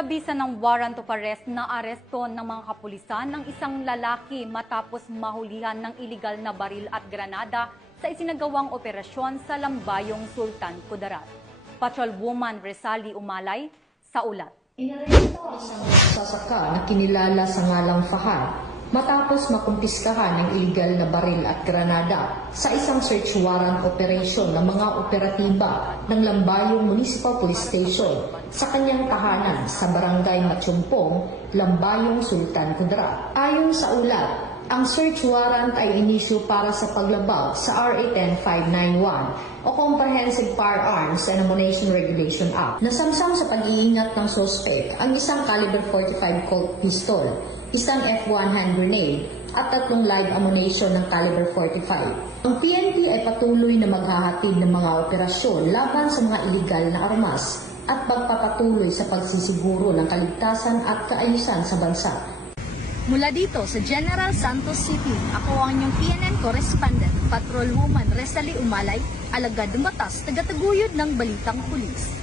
Sa bisa ng warrant of arrest na aresto ng mga kapulisan ng isang lalaki matapos mahulihan ng iligal na baril at granada sa isinagawang operasyon sa Lambayong, Sultan Kudarat. Patrolwoman Resali Umalay sa ulat. Inaresto ang isang magsasaka na kinilala sa ngalang Fahad matapos makumpiskahan ng iligal na baril at granada sa isang search warrant operation ng mga operatiba ng Lambayong Municipal Police Station sa kanyang tahanan sa Barangay Matsumpong, Lambayong, Sultan Kudarat. Ayon sa ulat, ang search warrant ay inisyu para sa paglabag sa RA 10591 o Comprehensive Firearms and Ammunition Regulation Act. Nasamsam sa pag-iingat ng suspect ang isang caliber 45 Colt pistol, isang F1 hand grenade at 3 live ammunition ng caliber 45. Ang PNP ay patuloy na maghahatid ng mga operasyon laban sa mga iligal na armas at pagpapatuloy sa pagsisiguro ng kaligtasan at kaayusan sa bansa. Mula dito sa General Santos City, ako ang inyong PNN correspondent, Patrolwoman Resali Umalay, alagad ng batas, tagataguyod ng Balitang Pulis.